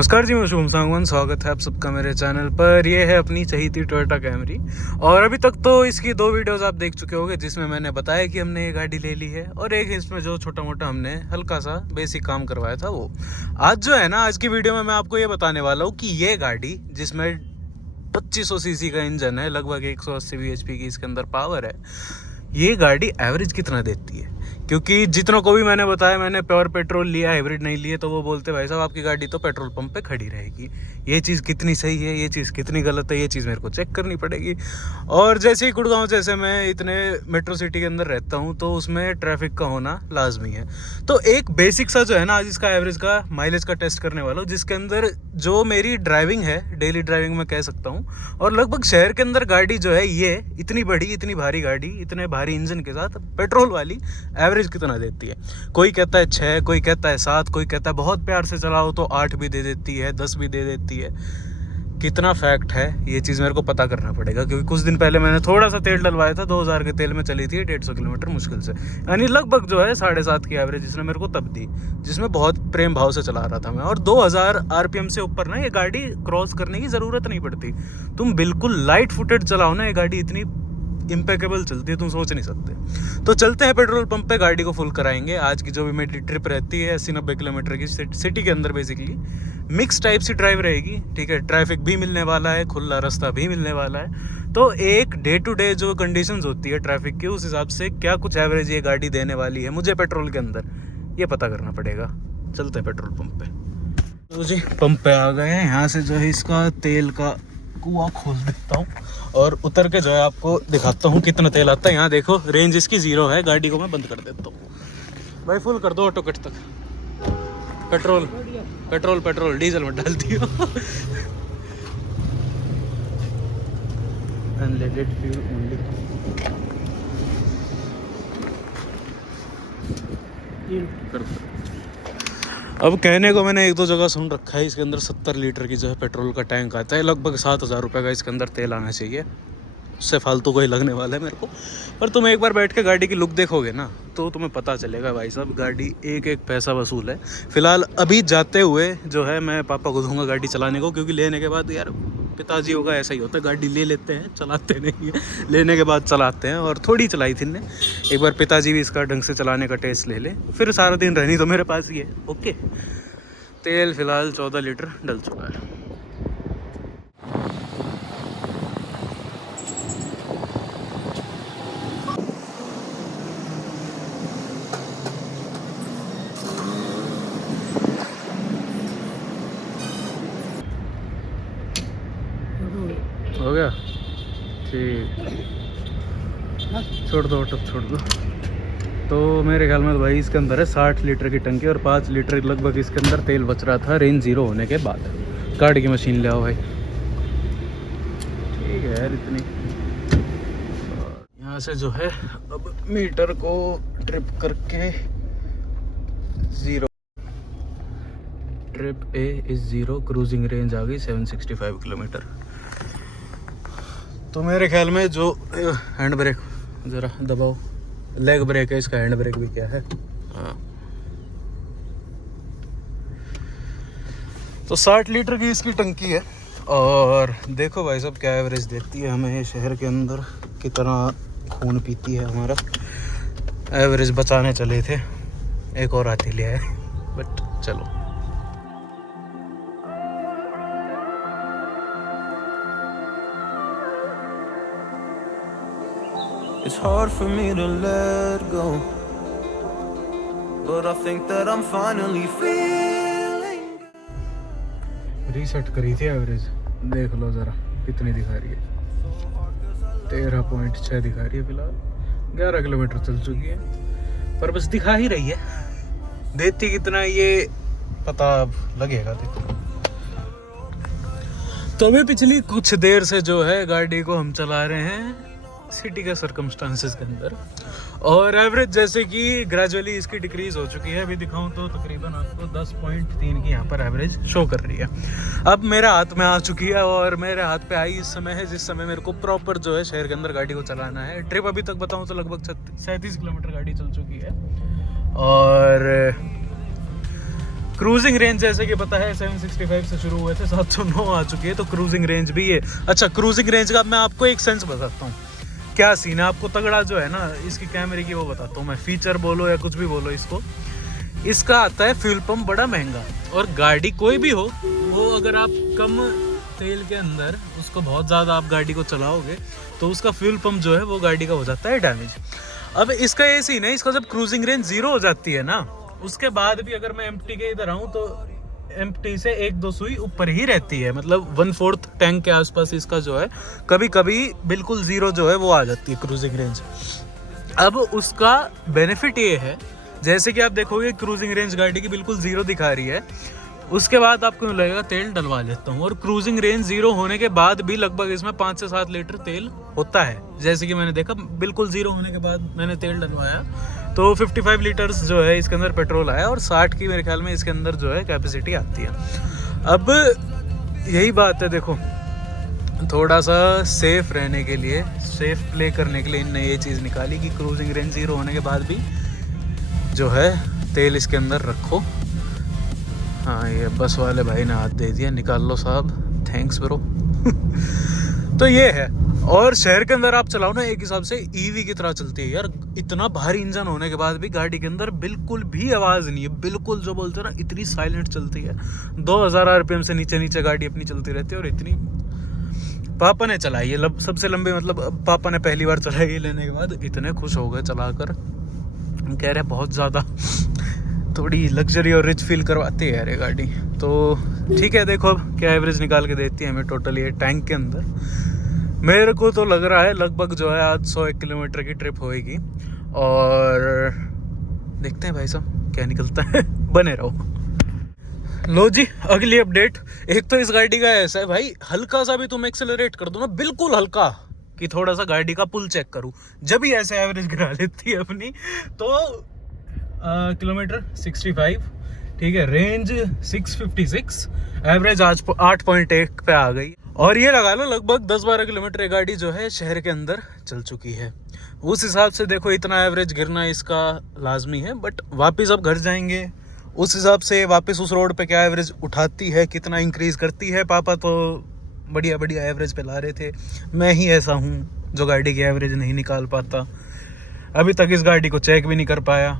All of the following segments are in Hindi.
नमस्कार जी, मैं शुभम सांगवान। स्वागत है आप सबका मेरे चैनल पर। ये है अपनी चहीती टोयोटा कैमरी। और अभी तक तो इसकी 2 वीडियोस आप देख चुके होंगे, जिसमें मैंने बताया कि हमने ये गाड़ी ले ली है, और एक इसमें जो छोटा मोटा हमने हल्का सा बेसिक काम करवाया था वो। आज जो है ना, आज की वीडियो में मैं आपको ये बताने वाला हूँ कि ये गाड़ी जिसमें 2500 सीसी का इंजन है, लगभग 180 bhp की इसके अंदर पावर है, ये गाड़ी एवरेज कितना देती है। क्योंकि जितनों को भी मैंने बताया, मैंने प्योर पेट्रोल लिया, हाइब्रिड नहीं लिए, तो वो बोलते भाई साहब आपकी गाड़ी तो पेट्रोल पंप पे खड़ी रहेगी। ये चीज़ कितनी सही है, ये चीज़ कितनी गलत है, ये चीज़ मेरे को चेक करनी पड़ेगी। और जैसे ही गुड़गांव जैसे मैं इतने मेट्रो सिटी के अंदर रहता हूँ, तो उसमें ट्रैफिक का होना लाजमी है। तो एक बेसिक सा जो है ना, आज इसका एवरेज का माइलेज का टेस्ट करने वाला हूँ, जिसके अंदर जो मेरी ड्राइविंग है, डेली ड्राइविंग में कह सकता हूँ, और लगभग शहर के अंदर गाड़ी जो है, ये इतनी बड़ी इतनी भारी गाड़ी, इतने भारी इंजन के साथ पेट्रोल वाली एवरेज कितना देती है। कोई कहता है 6, कोई कहता है 7, कोई कहता है बहुत प्यार से चलाओ तो 8 भी दे देती है, 10 भी दे देती है। कितना फैक्ट है ये चीज़ मेरे को पता करना पड़ेगा, क्योंकि कुछ दिन पहले मैंने थोड़ा सा तेल डलवाया था। 2000 के तेल में चली थी 150 किलोमीटर मुश्किल से, यानी लगभग जो है 7.5 की एवरेज इसने मेरे को तब दी, जिसमें बहुत प्रेम भाव से चला रहा था मैं। और 2000 आरपीएम से ऊपर ना ये गाड़ी क्रॉस करने की ज़रूरत नहीं पड़ती। तुम बिल्कुल लाइट फुटेड चलाओ ना, ये गाड़ी इतनी इम्पेकेबल चलती है, तुम सोच नहीं सकते। तो चलते हैं पेट्रोल पंप पे, गाड़ी को फुल कराएंगे। आज की जो भी मेरी ट्रिप रहती है 80-90 किलोमीटर की, सिटी के अंदर basically mix type C drive रहेगी, ठीक है। ट्रैफिक भी मिलने वाला है, खुला रास्ता भी मिलने वाला है। तो एक डे टू डे जो कंडीशंस होती है ट्रैफिक की, उस हिसाब से क्या कुछ एवरेज ये गाड़ी देने वाली है मुझे पेट्रोल के अंदर, ये पता करना पड़ेगा। चलते हैं पेट्रोल पंप पे। तो जी पंप पे आ गए हैं। यहाँ से जो है इसका तेल का कुआं खोल देता हूँ और उतर के जो है आपको दिखाता हूँ कितना तेल आता है। यहाँ देखो रेंज इसकी 0 है। गाड़ी को मैं बंद कर देता हूँ। भाई फुल कर दो ऑटो कट तक। पेट्रोल पेट्रोल पेट्रोल, डीजल मत डाल दियो। अनलेटेड फ्यूल ओनली। कर दो। अब कहने को मैंने 1-2 जगह सुन रखा है, इसके अंदर 70 लीटर की जो है पेट्रोल का टैंक आता है, लगभग 7000 रुपये का इसके अंदर तेल आना चाहिए। उससे फालतू कोई लगने वाला है मेरे को। पर तुम एक बार बैठ के गाड़ी की लुक देखोगे ना, तो तुम्हें पता चलेगा भाई साहब गाड़ी एक एक पैसा वसूल है। फिलहाल अभी जाते हुए जो है मैं पापा को दूंगा गाड़ी चलाने को, क्योंकि लेने के बाद यार पिताजी होगा ऐसा ही होता है, गाड़ी ले लेते हैं चलाते नहीं है, लेने के बाद चलाते हैं। और थोड़ी चलाई थी ने, एक बार पिताजी भी इसका ढंग से चलाने का टेस्ट ले ले, फिर सारा दिन रहनी तो मेरे पास ही है। ओके, तेल फिलहाल 14 लीटर डल चुका है। हो गया ठीक, छोड़ दो ऑटो छोड़ दो। तो मेरे ख्याल में भाई इसके अंदर है 60 लीटर की टंकी, और 5 लीटर लगभग इसके अंदर तेल बच रहा था रेंज 0 होने के बाद। गाड़ी की मशीन ले आओ भाई। ठीक है यार इतनी। यहाँ से जो है अब मीटर को ट्रिप करके 0, trip A is 0, cruising range आ गई 765 किलोमीटर। तो मेरे ख्याल में जो हैंड ब्रेक ज़रा दबाओ, लेग ब्रेक है इसका, हैंड ब्रेक भी क्या है। हाँ, तो 60 लीटर की इसकी टंकी है। और देखो भाई साहब क्या एवरेज देती है हमें शहर के अंदर, कितना खून पीती है हमारा। एवरेज बचाने चले थे, एक और हाथी लिया है, बट चलो। It's hard for me to let go, but I think that I'm finally feeling good. Reset करी थी एवरेज, देख लो ज़रा कितनी दिखा रही है। 13.6 दिखा रही है फिलहाल। 11 किलोमीटर चल चुकी है, पर बस दिखा ही रही है। देती कितना ये पता लगेगा, देखो। तो अभी पिछली कुछ देर से जो है गाड़ी को हम चला रहे हैं सिटी के सर्कमस्टांसेस के अंदर, और एवरेज जैसे कि ग्रेजुअली इसकी डिक्रीज हो चुकी है। अभी दिखाऊं तो तकरीबन आपको 10.3 की यहाँ पर एवरेज शो कर रही है। अब मेरे हाथ में आ चुकी है, और मेरे हाथ पे आई इस समय है जिस समय मेरे को प्रॉपर जो है शहर के अंदर गाड़ी को चलाना है। ट्रिप अभी तक बताऊं तो लगभग 37 किलोमीटर गाड़ी चल चुकी है, और क्रूजिंग रेंज जैसे कि पता है 765 से शुरू हुए थे, 709 आ चुकी है, तो क्रूजिंग रेंज भी है। अच्छा, क्रूजिंग रेंज का मैं आपको एक सेंस बताता हूँ क्या सीन है। आपको तगड़ा जो है ना इसकी कैमरे की वो बताता हूँ मैं, फीचर बोलो या कुछ भी बोलो इसको। इसका आता है फ्यूल पंप बड़ा महंगा, और गाड़ी कोई भी हो वो अगर आप कम तेल के अंदर उसको बहुत ज़्यादा आप गाड़ी को चलाओगे तो उसका फ्यूल पंप जो है वो गाड़ी का हो जाता है डैमेज। अब इसका ये सीन है, इसका जब क्रूजिंग रेंज 0 हो जाती है ना, उसके बाद भी अगर मैं एम्प्टी के इधर आऊँ तो एम्प्टी से 1-2 सुई ऊपर ही रहती है, मतलब 1/4 टैंक के आसपास इसका जो है कभी कभी बिल्कुल 0 जो है वो आ जाती है क्रूजिंग रेंज। अब उसका बेनिफिट ये है, जैसे कि आप देखोगे क्रूजिंग रेंज गाड़ी की बिल्कुल 0 दिखा रही है, उसके बाद आपको लगेगा तेल डलवा लेता हूँ, और क्रूजिंग रेंज 0 होने के बाद भी लगभग इसमें 5 से 7 लीटर तेल होता है। जैसे कि मैंने देखा बिल्कुल 0 होने के बाद मैंने तेल डलवाया तो 55 लीटर्स जो है इसके अंदर पेट्रोल आया, और 60 की मेरे ख्याल में इसके अंदर जो है कैपेसिटी आती है। अब यही बात है, देखो थोड़ा सा सेफ रहने के लिए, सेफ प्ले करने के लिए इनने ये चीज़ निकाली कि क्रूजिंग रेंज 0 होने के बाद भी जो है तेल इसके अंदर रखो। हाँ, ये बस वाले भाई ने हाथ दे दिया, निकाल लो साहब, थैंक्स ब्रो। तो ये है, और शहर के अंदर आप चलाओ ना एक हिसाब से ईवी की तरह चलती है यार। इतना भारी इंजन होने के बाद भी गाड़ी के अंदर बिल्कुल भी आवाज़ नहीं है, बिल्कुल जो बोलते हैं ना इतनी साइलेंट चलती है। 2000 RPM से नीचे नीचे गाड़ी अपनी चलती रहती है, और इतनी पापा ने चलाई है सबसे लंबे, मतलब पापा ने पहली बार चलाई लेने के बाद इतने खुश हो गए चलाकर, कह रहे बहुत ज़्यादा थोड़ी लग्जरी और रिच फील करवाती है यार ये गाड़ी। तो ठीक है, देखो अब क्या एवरेज निकाल के देती है हमें टोटल ये टैंक के अंदर। मेरे को तो लग रहा है लगभग जो है आज 101 किलोमीटर की ट्रिप होएगी, और देखते हैं भाई साहब क्या निकलता है। बने रहो। लो जी, अगली अपडेट। एक तो इस गाड़ी का ऐसा है भाई, हल्का सा भी तुम एक्सेलरेट कर दो ना, बिल्कुल हल्का, कि थोड़ा सा गाड़ी का पुल चेक करूँ, जब भी ऐसे एवरेज गिरा लेती है अपनी। तो किलोमीटर 65, ठीक है, रेंज 656, एवरेज आज 8.1 पे आ गई, और ये लगा लो लगभग 10-12 किलोमीटर गाड़ी जो है शहर के अंदर चल चुकी है। उस हिसाब से देखो इतना एवरेज गिरना इसका लाजमी है, बट वापस अब घर जाएंगे उस हिसाब से वापस उस रोड पे क्या एवरेज उठाती है, कितना इंक्रीज करती है। पापा तो बढ़िया बढ़िया एवरेज पे ला रहे थे, मैं ही ऐसा हूँ जो गाड़ी की एवरेज नहीं निकाल पाता, अभी तक इस गाड़ी को चेक भी नहीं कर पाया।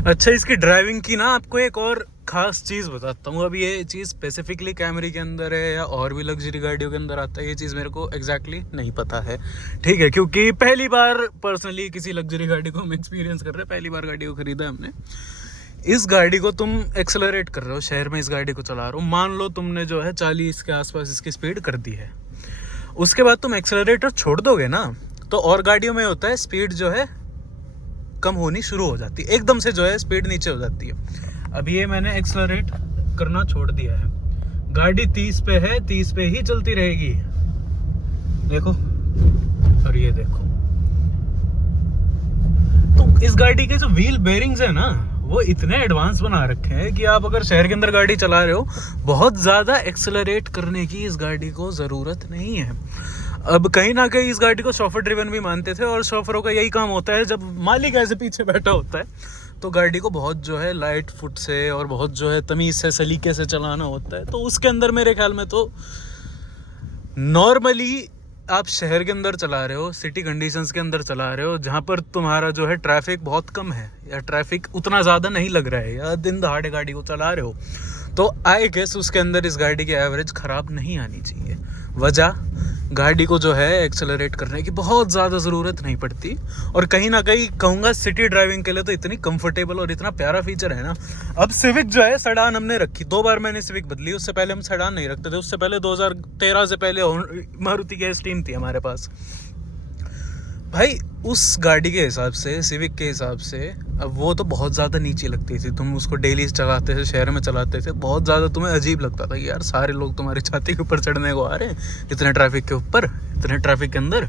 अच्छा, इसकी ड्राइविंग की ना आपको एक और ख़ास चीज़ बताता हूँ। अब ये चीज़ स्पेसिफिकली कैमरी के अंदर है या और भी लग्जरी गाड़ियों के अंदर आता है, ये चीज़ मेरे को एग्जैक्टली नहीं पता है, ठीक है, क्योंकि पहली बार पर्सनली किसी लग्जरी गाड़ी को हम एक्सपीरियंस कर रहे हैं, पहली बार गाड़ी को ख़रीदा है हमने। इस गाड़ी को तुम एक्सेलरेट कर रहे हो, शहर में इस गाड़ी को चला रहे हो, मान लो तुमने जो है 40 के आसपास इसकी स्पीड कर दी है, उसके बाद तुम एक्सेलरेटर छोड़ दोगे ना, तो और गाड़ियों में होता है स्पीड जो है कम होनी शुरू हो जाती है, एकदम से जो है स्पीड नीचे हो जाती है। अब ये मैंने एक्सेलरेट करना छोड़ दिया है, गाड़ी 30 पे है, 30 पे ही चलती रहेगी, देखो, और ये देखो। तो इस गाड़ी के जो व्हील बेयरिंग्स है ना वो इतने एडवांस बना रखे हैं कि आप अगर शहर के अंदर गाड़ी चला रहे हो, बहुत ज़्यादा एक्सेलरेट करने की इस गाड़ी को ज़रूरत नहीं है। अब कहीं ना कहीं इस गाड़ी को शॉफर ड्रिवन भी मानते थे, और शॉफरों का यही काम होता है, जब मालिक ऐसे पीछे बैठा होता है तो गाड़ी को बहुत जो है लाइट फुट से और बहुत जो है तमीज़ से सलीके से चलाना होता है। तो उसके अंदर मेरे ख्याल में तो नॉर्मली आप शहर के अंदर चला रहे हो, सिटी कंडीशंस के अंदर चला रहे हो, जहाँ पर तुम्हारा जो है ट्रैफिक बहुत कम है या ट्रैफिक उतना ज़्यादा नहीं लग रहा है, या दिन दहाड़े गाड़ी को चला रहे हो, तो आई गेस उसके अंदर इस गाड़ी की एवरेज ख़राब नहीं आनी चाहिए। वजह, गाड़ी को जो है एक्सेलरेट करने की बहुत ज़्यादा ज़रूरत नहीं पड़ती, और कहीं ना कहीं कहूँगा सिटी ड्राइविंग के लिए तो इतनी कंफर्टेबल और इतना प्यारा फीचर है ना। अब सिविक जो है सडान हमने रखी, 2 बार मैंने सिविक बदली, उससे पहले हम सडान नहीं रखते थे, उससे पहले 2013 से पहले मारुति की स्टीम थी हमारे पास। भाई उस गाड़ी के हिसाब से, सिविक के हिसाब से, अब वो तो बहुत ज़्यादा नीचे लगती थी, तुम उसको डेली चलाते थे, शहर में चलाते थे, बहुत ज़्यादा तुम्हें अजीब लगता था कि यार सारे लोग तुम्हारी छाती के ऊपर चढ़ने को आ रहे हैं, इतने ट्रैफिक के ऊपर, इतने ट्रैफिक के अंदर।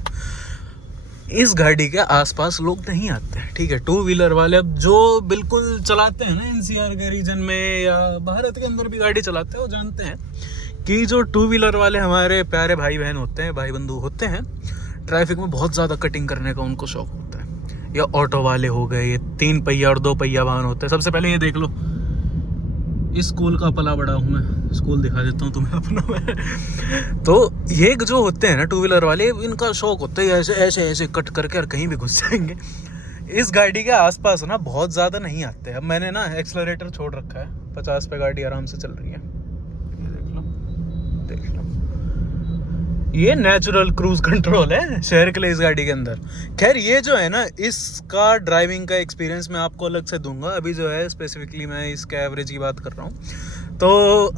इस गाड़ी के आसपास लोग नहीं आते, ठीक है। 2 व्हीलर वाले अब जो बिल्कुल चलाते हैं ना NCR के रीजन में या भारत के अंदर भी गाड़ी चलाते हैं, वो जानते हैं कि जो 2 व्हीलर वाले हमारे प्यारे भाई बहन होते हैं, भाई बंधु होते हैं, ट्रैफिक में बहुत ज़्यादा कटिंग करने का उनको शौक होता है। या ऑटो वाले हो गए, ये 3 पहिया और 2 पहिया वाहन होते हैं। सबसे पहले ये देख लो, इस स्कूल का पला बड़ा हूँ मैं, स्कूल दिखा देता हूँ तुम्हें अपना मैं। तो ये जो होते हैं ना टू व्हीलर वाले, इनका शौक होता है ऐसे ऐसे ऐसे कट करके और कहीं भी घुस जाएंगे। इस गाड़ी के आसपास ना बहुत ज़्यादा नहीं आते। अब मैंने ना एक्सलरेटर छोड़ रखा है, 50 पे गाड़ी आराम से चल रही है। ये देख लो, देख लो, ये नेचुरल क्रूज कंट्रोल है शहर के लिए इस गाड़ी के अंदर। खैर ये जो है ना, इसका ड्राइविंग का एक्सपीरियंस मैं आपको अलग से दूंगा। अभी जो है स्पेसिफिकली मैं इसके एवरेज की बात कर रहा हूँ। तो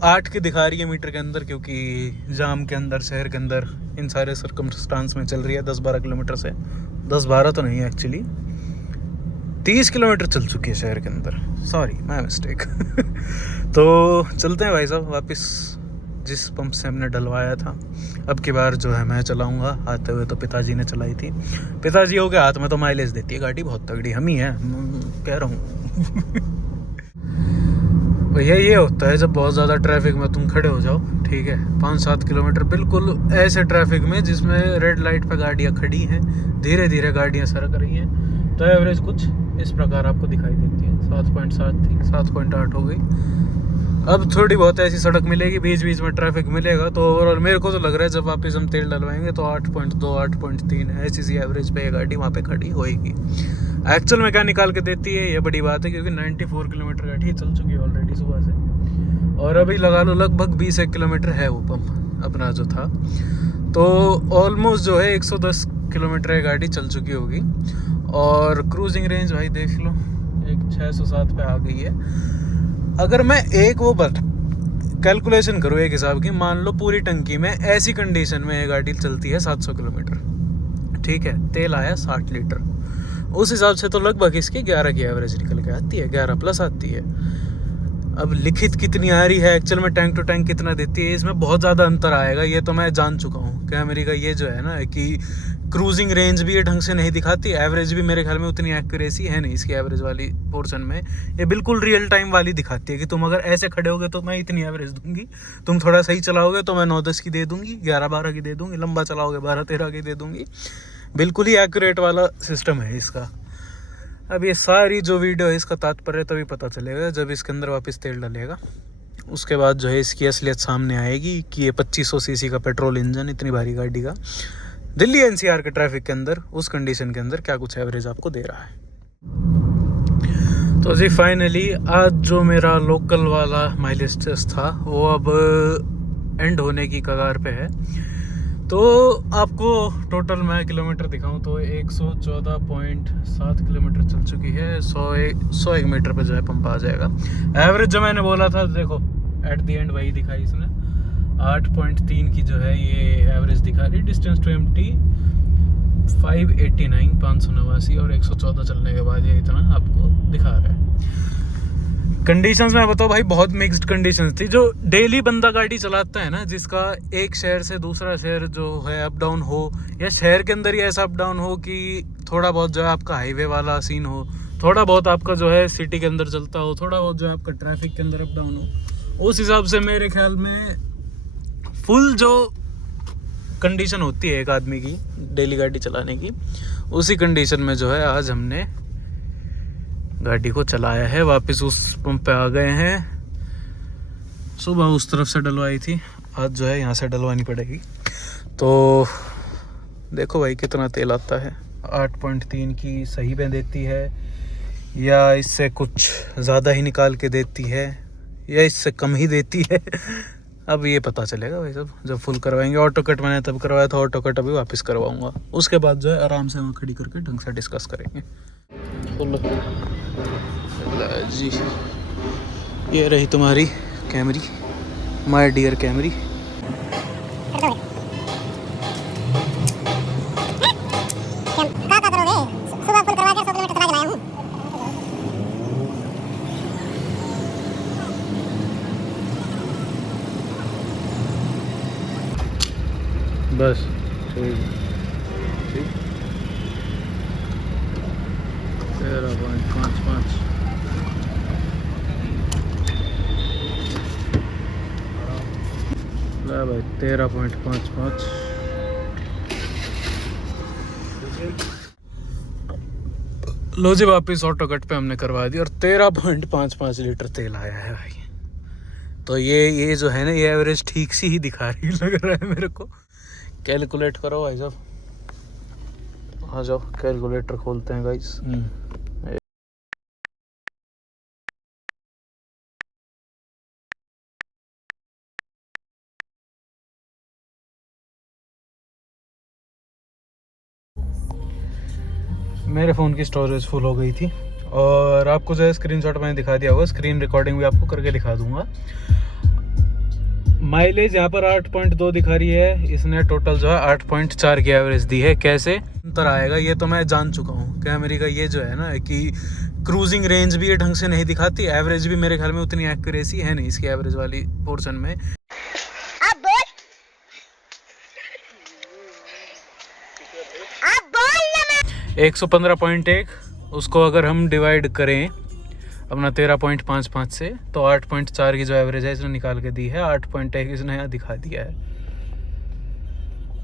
8 की दिखा रही है मीटर के अंदर, क्योंकि जाम के अंदर शहर के अंदर इन सारे सर्कमस्टांस में चल रही है 10-12 किलोमीटर से। 10-12 तो नहीं एक्चुअली, 30 किलोमीटर चल चुकी है शहर के अंदर। Sorry, my mistake. तो चलते हैं भाई साहब वापस जिस पंप से हमने डलवाया था। अब की बार जो है मैं चलाऊंगा, आते हुए तो पिताजी ने चलाई थी। पिताजी हो के हाथ में तो माइलेज देती है गाड़ी बहुत तगड़ी, हम ही है कह रहा हूँ। भैया ये होता है जब बहुत ज़्यादा ट्रैफिक में तुम खड़े हो जाओ, ठीक है, 5-7 किलोमीटर बिल्कुल ऐसे ट्रैफिक में जिसमें रेड लाइट पे गाड़ियाँ खड़ी हैं, धीरे धीरे गाड़ियाँ सरक रही हैं, तो एवरेज कुछ इस प्रकार आपको दिखाई देती है। 7.7 थी, 7.8 हो गई। अब थोड़ी बहुत ऐसी सड़क मिलेगी, बीच बीच में ट्रैफिक मिलेगा, तो ओवरऑल मेरे को तो लग रहा है जब वापस हम तेल डलवाएंगे तो 8.2, 8.3 ऐसी सी एवरेज पे ये गाड़ी वहाँ पे खड़ी होएगी। एक्चुअल में क्या निकाल के देती है ये बड़ी बात है, क्योंकि 94 किलोमीटर गाड़ी चल चुकी है ऑलरेडी सुबह से, और अभी लगा लो लगभग 20 किलोमीटर है वो पंप अपना जो था। तो ऑलमोस्ट जो है 110 किलोमीटर ये गाड़ी चल चुकी होगी। और क्रूजिंग रेंज भाई देख लो, एक 607 पे आ गई है। अगर मैं एक वो कैलकुलेशन करूँ एक हिसाब की, मान लो पूरी टंकी में ऐसी कंडीशन में ये गाड़ी चलती है 700 किलोमीटर, ठीक है, तेल आया 60 लीटर, उस हिसाब से तो लगभग इसकी 11 की एवरेज निकल के आती है, 11 प्लस आती है। अब लिखित कितनी आ रही है, एक्चुअल में टैंक टू टैंक कितना देती है, इसमें बहुत ज़्यादा अंतर आएगा। ये तो मैं जान चुका हूँ कैमरी का ये जो है ना, कि क्रूजिंग रेंज भी ये ढंग से नहीं दिखाती, एवरेज भी मेरे ख्याल में उतनी एक्यूरेसी है नहीं इसकी एवरेज वाली पोर्शन में। ये बिल्कुल रियल टाइम वाली दिखाती है कि तुम अगर ऐसे खड़े होगे तो मैं इतनी एवरेज दूंगी, तुम थोड़ा सही चलाओगे तो मैं 9-10 की दे दूंगी, 11-12 की दे दूंगी, लंबा चलाओगे 12-13 की दे दूंगी। बिल्कुल ही एक्यूरेट वाला सिस्टम है इसका। अब ये सारी जो वीडियो है इसका तात्पर्य तभी पता चलेगा जब इसके अंदर वापस तेल डलेगा। उसके बाद जो है इसकी असलियत सामने आएगी कि ये 2500 सीसी का पेट्रोल इंजन इतनी भारी गाड़ी का दिल्ली एनसीआर के ट्रैफिक के अंदर उस कंडीशन के अंदर क्या कुछ एवरेज आपको दे रहा है। तो जी फाइनली आज जो मेरा लोकल वाला माइलेज टेस्ट था वो अब एंड होने की कगार पे है। तो आपको टोटल मैं किलोमीटर दिखाऊं तो 114.7 किलोमीटर चल चुकी है। 101 मीटर पे जो है पंप आ जाएगा। एवरेज जो मैंने बोला था देखो एट द एंड वही दिखाई इसने, 8.3 की जो है ये एवरेज दिखा रही। डिस्टेंस टू एम्प्टी 589, 589 और 114 चलने के बाद ये इतना आपको दिखा रहा है। कंडीशंस में बताओ भाई, बहुत मिक्स्ड कंडीशंस थी। जो डेली बंदा गाड़ी चलाता है ना, जिसका एक शहर से दूसरा शहर जो है अप डाउन हो, या शहर के अंदर ही ऐसा अप डाउन हो कि थोड़ा बहुत जो है आपका हाईवे वाला सीन हो, थोड़ा बहुत आपका जो है सिटी के अंदर चलता हो, थोड़ा बहुत जो है आपका ट्रैफिक के अंदर अप डाउन हो, उस हिसाब से मेरे ख्याल में फुल जो कंडीशन होती है एक आदमी की डेली गाड़ी चलाने की, उसी कंडीशन में जो है आज हमने गाड़ी को चलाया है। वापस उस पंप पे आ गए हैं। सुबह उस तरफ से डलवाई थी, आज जो है यहाँ से डलवानी पड़ेगी। तो देखो भाई कितना तेल आता है। 8.3 की सही में देती है, या इससे कुछ ज़्यादा ही निकाल के देती है, या इससे कम ही देती है। अब ये पता चलेगा भाई साहब जब फुल करवाएंगे। ऑटो कट मैंने तब करवाया था, ऑटो कट अभी वापस करवाऊंगा। उसके बाद जो है आराम से वहाँ खड़ी करके ढंग से डिस्कस करेंगे। जी ये रही तुम्हारी कैमरी, माय डियर कैमरी। बस ठीक 13.55 भाई 13.55। लो जी वापस ऑटो कट पे हमने करवा दी और 13.55 लीटर तेल आया है भाई। तो ये जो है ना, ये एवरेज ठीक सी ही दिखा रही लग रहा है मेरे को। कैलकुलेट करो भाई साहब, आ जाओ कैलकुलेटर खोलते हैं गाइस। मेरे फ़ोन की स्टोरेज फुल हो गई थी और आपको जो है स्क्रीनशॉट मैंने दिखा दिया होगा, स्क्रीन रिकॉर्डिंग भी आपको करके दिखा दूंगा। माइलेज यहाँ पर 8.2 दिखा रही है, इसने टोटल जो है 8.4 की एवरेज दी है। कैसे अंतर आएगा ये तो मैं जान चुका हूँ। कैमरी का ये जो है ना कि क्रूजिंग रेंज भी ये ढंग से नहीं दिखाती, एवरेज भी मेरे ख्याल में उतनी एक्यूरेसी है नहीं इसकी एवरेज वाली पोर्शन में। 115.1 उसको अगर हम डिवाइड करें अपना 13.55 से, तो 8.4 की जो एवरेज है इसने निकाल के दी है, 8.1 इसने यहाँ दिखा दिया है।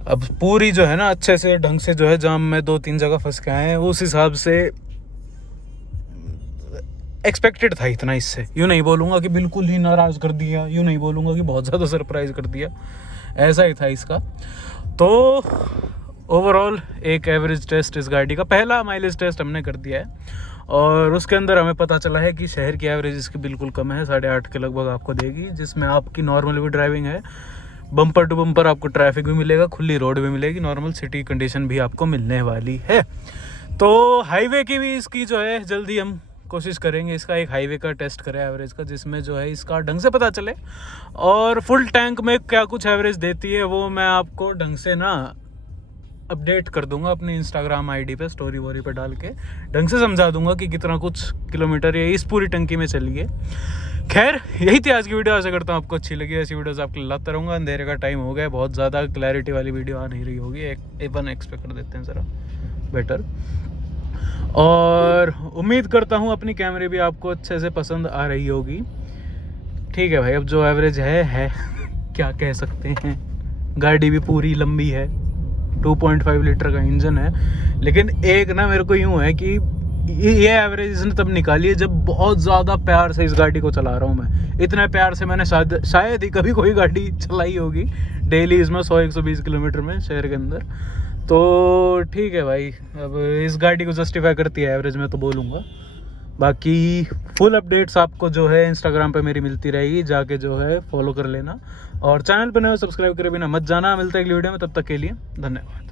अब पूरी जो है ना अच्छे से ढंग से जो है, जाम में 2-3 जगह फंस के आए हैं, उस हिसाब से एक्सपेक्टेड था इतना इससे। यूँ नहीं बोलूँगा कि बिल्कुल ही नाराज़ कर दिया, यूँ नहीं बोलूँगा कि बहुत ज़्यादा सरप्राइज़ कर दिया, ऐसा ही था इसका। तो ओवरऑल एक एवरेज टेस्ट इस गाड़ी का, पहला माइलेज टेस्ट हमने कर दिया है और उसके अंदर हमें पता चला है कि शहर की एवरेज इसकी बिल्कुल कम है, 8.5 के लगभग आपको देगी, जिसमें आपकी नॉर्मल भी ड्राइविंग है, बम्पर टू बम्पर आपको ट्रैफिक भी मिलेगा, खुली रोड भी मिलेगी, नॉर्मल सिटी कंडीशन भी आपको मिलने वाली है। तो हाईवे की भी इसकी जो है जल्दी हम कोशिश करेंगे, इसका एक हाईवे का टेस्ट करें एवरेज का, जिसमें जो है इसका ढंग से पता चले। और फुल टैंक में क्या कुछ एवरेज देती है वो मैं आपको ढंग से ना अपडेट कर दूंगा अपनी इंस्टाग्राम आईडी पे, स्टोरी वोरी पे डाल के ढंग से समझा दूंगा कि कितना कुछ किलोमीटर ये इस पूरी टंकी में चली है। खैर यही थी आज की वीडियो, आशा करता हूँ आपको अच्छी लगी। ऐसी वीडियोस आपके लिए लाता रहूँगा। अंधेरे का टाइम हो गया, बहुत ज़्यादा क्लैरिटी वाली वीडियो आ नहीं रही होगी, एक एक्सपेक्ट कर देते हैं ज़रा बेटर। और उम्मीद करता हूँ अपनी कैमरे भी आपको अच्छे से पसंद आ रही होगी। ठीक है भाई, अब जो एवरेज है क्या कह सकते हैं, गाड़ी भी पूरी लंबी है, 2.5 लीटर का इंजन है, लेकिन एक ना मेरे को यूँ है कि ये एवरेज इसने तब निकाली है जब बहुत ज़्यादा प्यार से इस गाड़ी को चला रहा हूँ मैं। इतने प्यार से मैंने शायद ही कभी कोई गाड़ी चलाई होगी डेली इसमें 100-120 किलोमीटर में शहर के अंदर। तो ठीक है भाई, अब इस गाड़ी को जस्टिफाई करती है एवरेज में तो बोलूँगा। बाकी फुल अपडेट्स आपको जो है इंस्टाग्राम पे मेरी मिलती रहेगी, जाके जो है फॉलो कर लेना और चैनल पर नए सब्सक्राइब करे बिना मत जाना। मिलता है अगली वीडियो में, तब तक के लिए धन्यवाद।